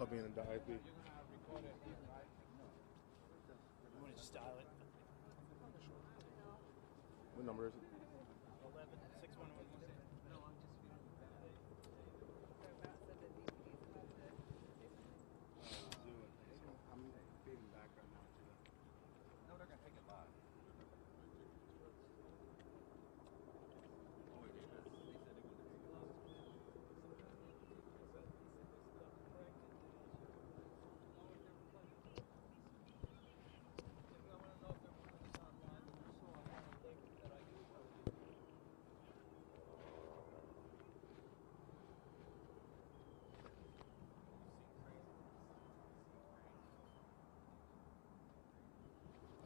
Put me in a dive. You want to just dial it? What number is it? 11 611. I'm feeding back right now to them. No, they're gonna take it live. Oh, they said they wanted to take it live.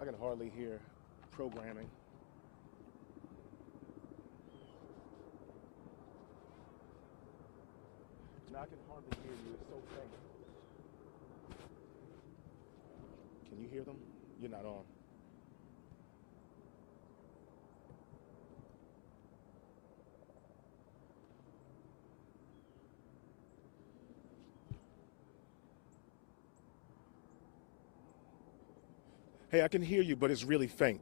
I can hardly hear programming. No, I can hardly hear you. It's so faint. Can you hear them? You're not on. Hey, I can hear you, but it's really faint.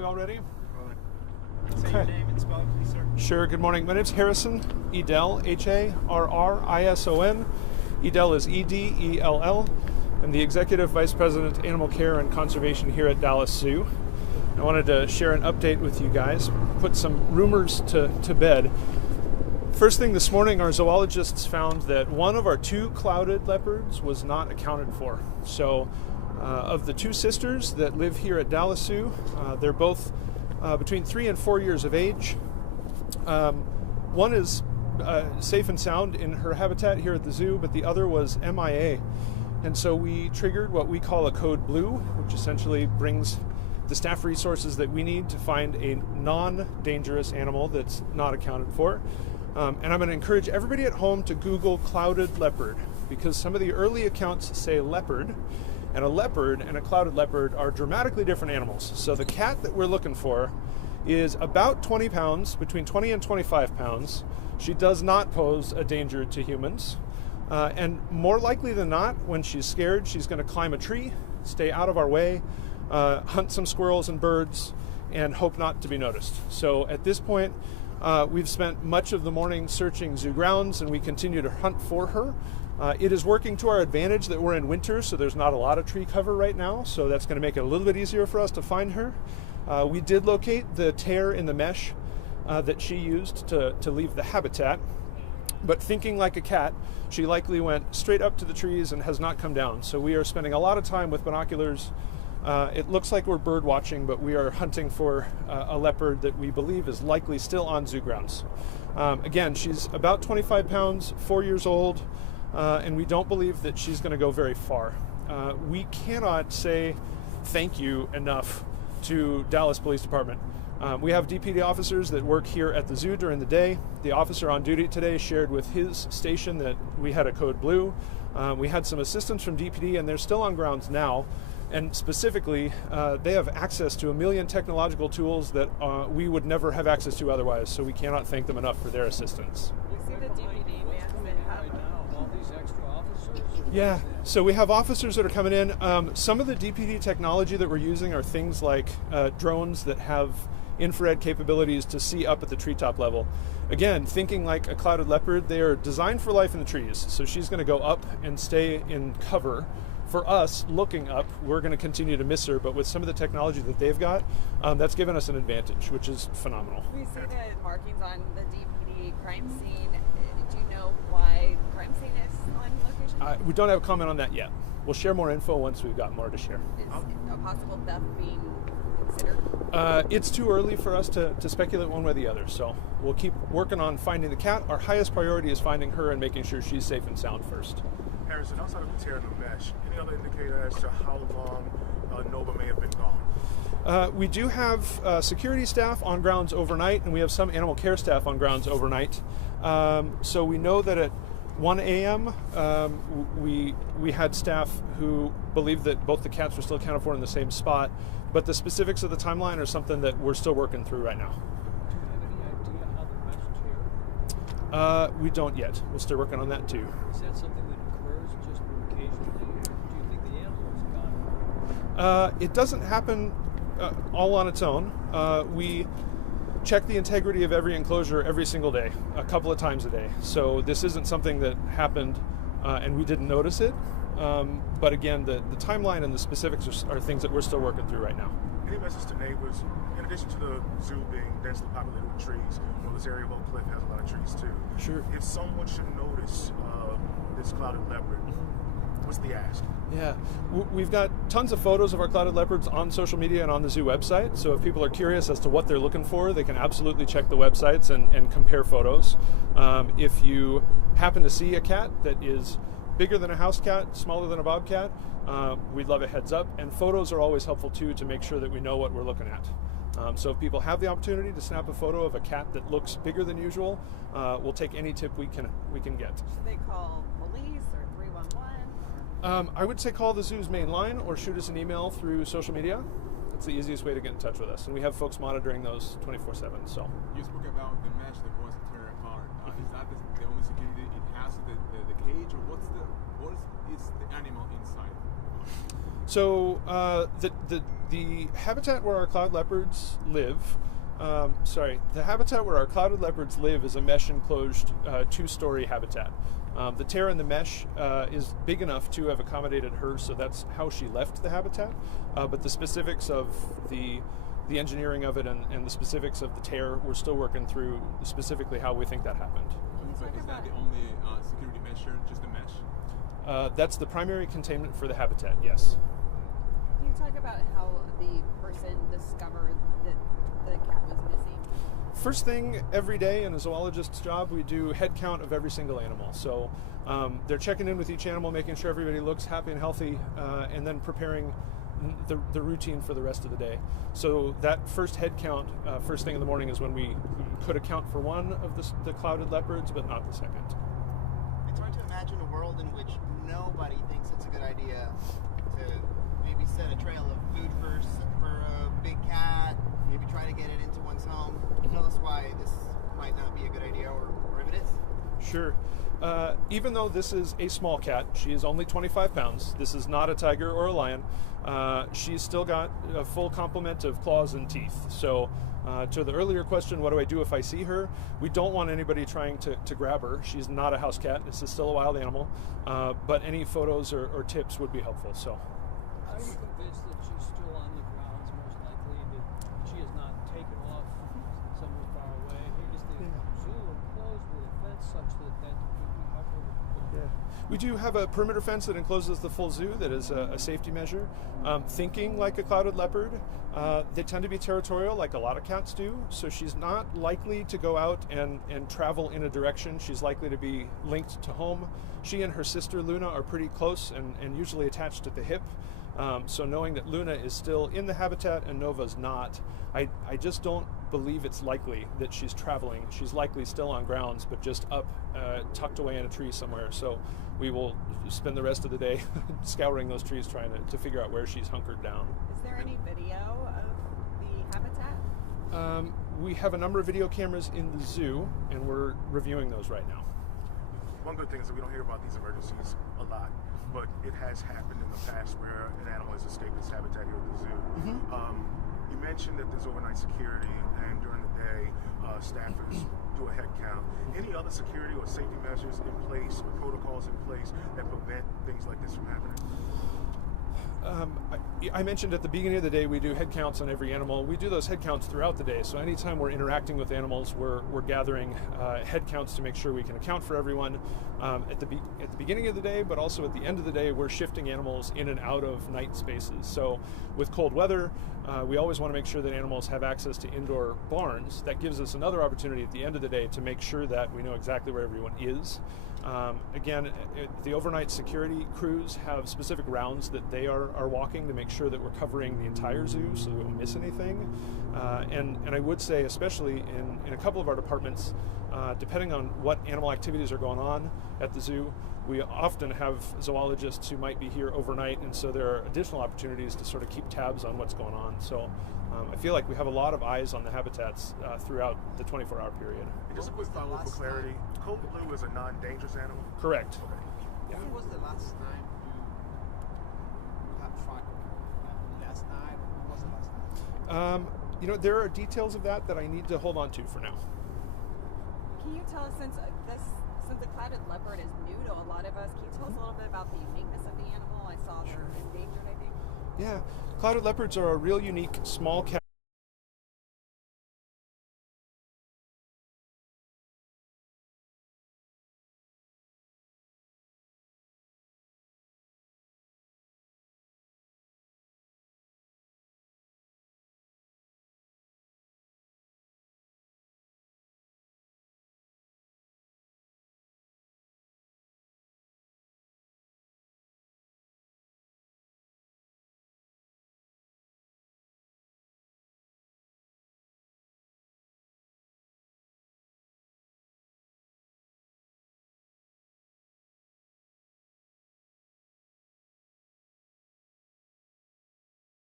We all ready? Say your name and spell it, please, sir. Sure. Good morning. My name's Harrison Edell, Harrison. Edell is Edell. I'm the Executive Vice President, Animal Care and Conservation here at Dallas Zoo. I wanted to share an update with you guys, put some rumors to bed. First thing this morning, our zoologists found that one of our 2 clouded leopards was not accounted for. So of the 2 sisters that live here at Dallas Zoo, they're both between 3 and 4 years of age. One is safe and sound in her habitat here at the zoo, but the other was MIA. And so we triggered what we call a code blue, which essentially brings the staff resources that we need to find a non-dangerous animal that's not accounted for. And I'm going to encourage everybody at home to Google clouded leopard, because some of the early accounts say leopard, and a leopard and a clouded leopard are dramatically different animals. So the cat that we're looking for is about 20 pounds, between 20 and 25 pounds. She does not pose a danger to humans. And more likely than not, when she's scared, she's going to climb a tree, stay out of our way, hunt some squirrels and birds, and hope not to be noticed. So at this point, we've spent much of the morning searching zoo grounds, and we continue to hunt for her. It is working to our advantage that we're in winter, so there's not a lot of tree cover right now, so that's going to make it a little bit easier for us to find her. We did locate the tear in the mesh that she used to leave the habitat, but thinking like a cat, she likely went straight up to the trees and has not come down. So we are spending a lot of time with binoculars. It looks like we're bird watching, but we are hunting for a leopard that we believe is likely still on zoo grounds. Again, she's about 25 pounds, 4 years old, and we don't believe that she's going to go very far. We cannot say thank you enough to Dallas Police Department. We have DPD officers that work here at the zoo during the day. The officer on duty today shared with his station that we had a code blue. We had some assistance from DPD, and they're still on grounds now. And specifically, they have access to 1 million technological tools that we would never have access to otherwise, so we cannot thank them enough for their assistance. You see the DPD vans that have all these extra officers? Yeah, so we have officers that are coming in. Some of the DPD technology that we're using are things like drones that have infrared capabilities to see up at the treetop level. Again, thinking like a clouded leopard, they are designed for life in the trees. So she's going to go up and stay in cover. For us, looking up, we're going to continue to miss her, but with some of the technology that they've got, that's given us an advantage, which is phenomenal. We see the markings on the DPD crime scene. Do you know why the crime scene is on location? We don't have a comment on that yet. We'll share more info once we've got more to share. Is a possible theft being considered? It's too early for us to speculate one way or the other, so we'll keep working on finding the cat. Our highest priority is finding her and making sure she's safe and sound first. Harrison, outside of the tear in the mesh, any other indicator as to how long Nova may have been gone? We do have security staff on grounds overnight, and we have some animal care staff on grounds overnight. So we know that at 1 a.m. We had staff who believed that both the cats were still accounted for in the same spot, but the specifics of the timeline are something that we're still working through right now. Do you have any idea how the mesh tear? We don't yet. We're still working on that too. Is that something that occurs just occasionally, or do you think the animal's got it? It doesn't happen all on its own. We check the integrity of every enclosure every single day, a couple of times a day. So this isn't something that happened and we didn't notice it. But again, the timeline and the specifics are things that we're still working through right now. Any message to neighbors, in addition to the zoo being densely populated with trees, this area of Oak Cliff has a lot of trees too. Sure. If someone should notice this clouded leopard, what's the ask? Yeah, we've got tons of photos of our clouded leopards on social media and on the zoo website. So if people are curious as to what they're looking for, they can absolutely check the websites and compare photos. If you happen to see a cat that is bigger than a house cat, smaller than a bobcat, we'd love a heads up. And photos are always helpful too to make sure that we know what we're looking at. So if people have the opportunity to snap a photo of a cat that looks bigger than usual, we'll take any tip we can get. Should they call police or 311? I would say call the zoo's main line or shoot us an email through social media. That's the easiest way to get in touch with us. And we have folks monitoring those 24/7. So You spoke about the mesh that was tear apart. Is that the only security it has, the cage, or what is the animal inside? So the habitat where our cloud leopards live, the habitat where our clouded leopards live is a mesh enclosed 2-story habitat. The tear in the mesh is big enough to have accommodated her, so that's how she left the habitat. But the specifics of the engineering of it and the specifics of the tear, we're still working through specifically how we think that happened. So is that the only security measure, just the mesh? That's the primary containment for the habitat, yes. Can you talk about how the person discovered that the cat was missing? First thing every day in a zoologist's job, we do head count of every single animal. So they're checking in with each animal, making sure everybody looks happy and healthy, and then preparing the routine for the rest of the day. So that first head count, first thing in the morning, is when we could account for one of the clouded leopards, but not the second. It's hard to imagine a world in which nobody thinks it's a good idea to maybe set a trail of food for a big cat, maybe try to get it into one's home. Tell us why this might not be a good idea, or if it is. Sure. Even though this is a small cat, she is only 25 pounds. This is not a tiger or a lion. She's still got a full complement of claws and teeth. So to the earlier question, what do I do if I see her? We don't want anybody trying to grab her. She's not a house cat. This is still a wild animal. But any photos or tips would be helpful. So. Are you convinced that she's still on the grounds, most likely, that she has not taken off somewhere far away? Is the zoo enclosed with a fence such that could be helpful? Yeah. We do have a perimeter fence that encloses the full zoo that is a safety measure. Thinking like a clouded leopard, they tend to be territorial like a lot of cats do, so she's not likely to go out and travel in a direction. She's likely to be linked to home. She and her sister Luna are pretty close and usually attached at the hip. So knowing that Luna is still in the habitat and Nova's not, I just don't believe it's likely that she's traveling. She's likely still on grounds, but just up, tucked away in a tree somewhere. So we will spend the rest of the day scouring those trees trying to figure out where she's hunkered down. Is there any video of the habitat? We have a number of video cameras in the zoo, and we're reviewing those right now. One good thing is that we don't hear about these emergencies a lot, but it has happened in the past where an animal has escaped its habitat here at the zoo. You mentioned that there's overnight security, and during the day, staffers do a head count. Any other security or safety measures in place or protocols in place that prevent things like this from happening? I mentioned at the beginning of the day we do head counts on every animal. We do those head counts throughout the day, so anytime we're interacting with animals, we're gathering head counts to make sure we can account for everyone at the beginning of the day, but also at the end of the day we're shifting animals in and out of night spaces. So with cold weather, we always want to make sure that animals have access to indoor barns. That gives us another opportunity at the end of the day to make sure that we know exactly where everyone is. Again, the overnight security crews have specific rounds that they are walking to make sure that we're covering the entire zoo so that we won't miss anything. And I would say, especially in a couple of our departments, depending on what animal activities are going on at the zoo, we often have zoologists who might be here overnight, and so there are additional opportunities to sort of keep tabs on what's going on. So I feel like we have a lot of eyes on the habitats throughout the 24-hour period. And just a quick follow-up for clarity. Cold blue is a non-dangerous animal? Correct. Okay. When was the last time you had fun? Last night? When was the last time? There are details of that I need to hold on to for now. Can you tell us, since the clouded leopard is new to a lot of us, can you tell us a little bit about the uniqueness of the animal? I saw they're endangered, I think. Yeah, clouded leopards are a real unique small cat.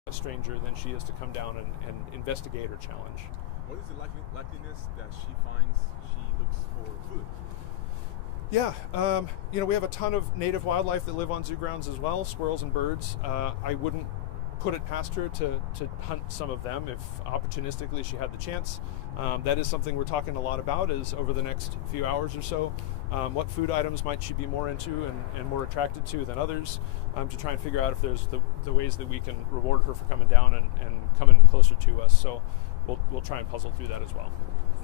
A stranger than she is to come down and investigate or challenge. What is the likeliness that she finds she looks for food? Yeah, we have a ton of native wildlife that live on zoo grounds as well, squirrels and birds. I wouldn't put it past her to hunt some of them if opportunistically she had the chance. That is something we're talking a lot about is over the next few hours or so. What food items might she be more into and more attracted to than others, to try and figure out if there's the ways that we can reward her for coming down and coming closer to us. So we'll try and puzzle through that as well.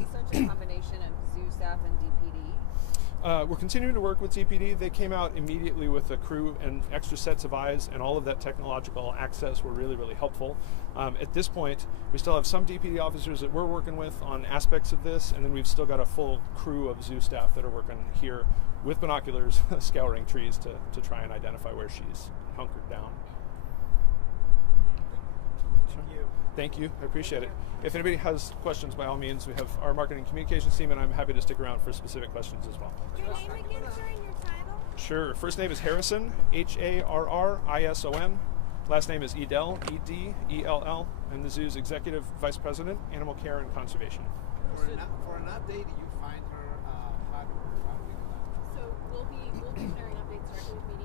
Is it such a combination of zoo staff and DPD? We're continuing to work with DPD. They came out immediately with a crew and extra sets of eyes, and all of that technological access were really, really helpful. At this point, we still have some DPD officers that we're working with on aspects of this, and then we've still got a full crew of zoo staff that are working here with binoculars, scouring trees to try and identify where she's hunkered down. Thank you. I appreciate it. If anybody has questions, by all means, we have our marketing communications team, and I'm happy to stick around for specific questions as well. Your name again, sir, and your title? Sure. First name is Harrison, Harrison. Last name is Edell, Edell, and the zoo's Executive Vice President, Animal Care and Conservation. For an update, do you find her? How do you know that? So we'll be sharing updates directly with